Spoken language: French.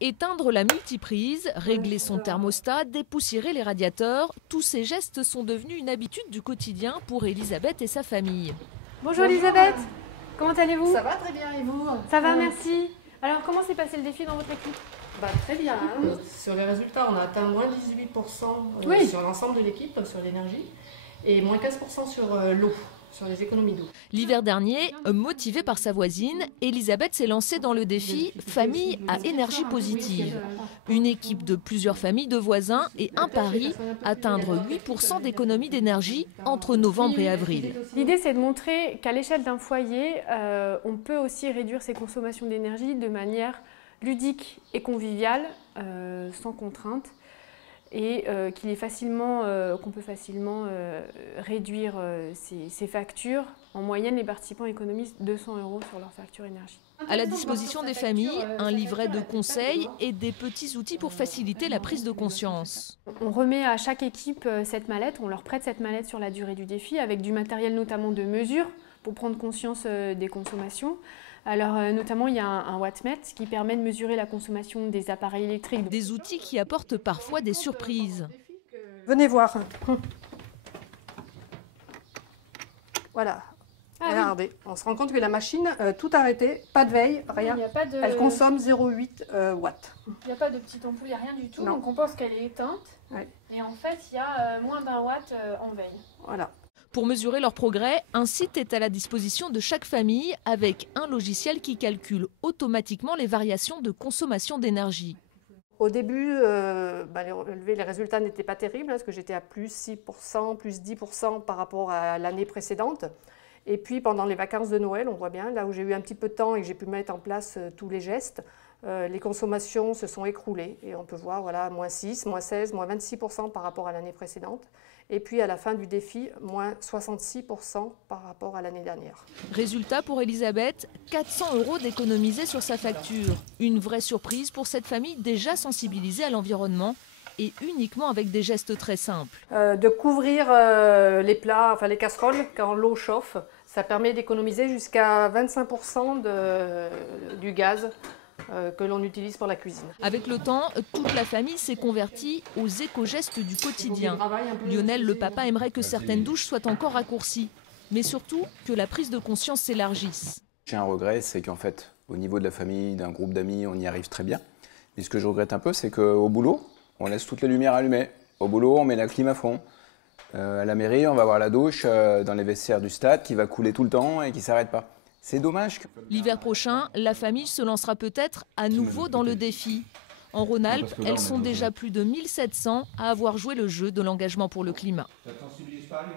Éteindre la multiprise, régler son thermostat, dépoussiérer les radiateurs, tous ces gestes sont devenus une habitude du quotidien pour Elisabeth et sa famille. Bonjour Elisabeth, comment allez-vous? Ça va très bien et vous? Ça va, merci. Alors comment s'est passé le défi dans votre équipe? Très bien. Sur les résultats, on a atteint moins 18% sur l'ensemble de l'équipe, sur l'énergie, et moins 15% sur l'eau, sur les économies d'eau. L'hiver dernier, motivée par sa voisine, Elisabeth s'est lancée dans le défi Famille à énergie positive. Une équipe de plusieurs familles de voisins et un pari, atteindre 8% d'économie d'énergie entre novembre et avril. L'idée, c'est de montrer qu'à l'échelle d'un foyer, on peut aussi réduire ses consommations d'énergie de manière ludique et conviviale, sans contrainte, et qu'on peut facilement réduire ses factures. En moyenne, les participants économisent 200 € sur leur facture énergie. À la disposition des familles, un livret de conseils et des petits outils pour faciliter la prise de conscience. On remet à chaque équipe cette mallette, on leur prête cette mallette sur la durée du défi avec du matériel notamment de mesure pour prendre conscience des consommations. Alors notamment il y a un wattmètre qui permet de mesurer la consommation des appareils électriques. Des outils qui apportent parfois des surprises. Venez voir. Voilà. Regardez, on se rend compte que la machine, tout arrêté, pas de veille, rien. Elle consomme 0,8 watts. Il n'y a pas de petite ampoule, il n'y a rien du tout. Non. Donc on pense qu'elle est éteinte. Ouais. Et en fait, il y a moins d'1 watt en veille. Voilà. Pour mesurer leur progrès, un site est à la disposition de chaque famille avec un logiciel qui calcule automatiquement les variations de consommation d'énergie. Au début, les résultats n'étaient pas terribles, parce que j'étais à plus 6%, plus 10% par rapport à l'année précédente. Et puis pendant les vacances de Noël, on voit bien, là où j'ai eu un petit peu de temps et que j'ai pu mettre en place tous les gestes, les consommations se sont écroulées. Et on peut voir, voilà, moins 6, moins 16, moins 26% par rapport à l'année précédente. Et puis à la fin du défi, moins 66% par rapport à l'année dernière. Résultat pour Elisabeth, 400 € d'économiser sur sa facture. Une vraie surprise pour cette famille déjà sensibilisée à l'environnement et uniquement avec des gestes très simples. De couvrir les plats, enfin les casseroles, quand l'eau chauffe, ça permet d'économiser jusqu'à 25% du gaz que l'on utilise pour la cuisine. Avec le temps, toute la famille s'est convertie aux éco-gestes du quotidien. Lionel, le papa, aimerait que certaines douches soient encore raccourcies, mais surtout que la prise de conscience s'élargisse. J'ai un regret, c'est qu'en fait, au niveau de la famille, d'un groupe d'amis, on y arrive très bien. Mais ce que je regrette un peu, c'est qu'au boulot, on laisse toutes les lumières allumées. Au boulot, on met la clim à fond. À la mairie, on va voir la douche dans les vestiaires du stade qui va couler tout le temps et qui ne s'arrête pas. C'est dommage. L'hiver prochain, la famille se lancera peut-être à nouveau dans le défi. En Rhône-Alpes, elles sont déjà plus de 1700 à avoir joué le jeu de l'engagement pour le climat. Ça ne sensibilise pas les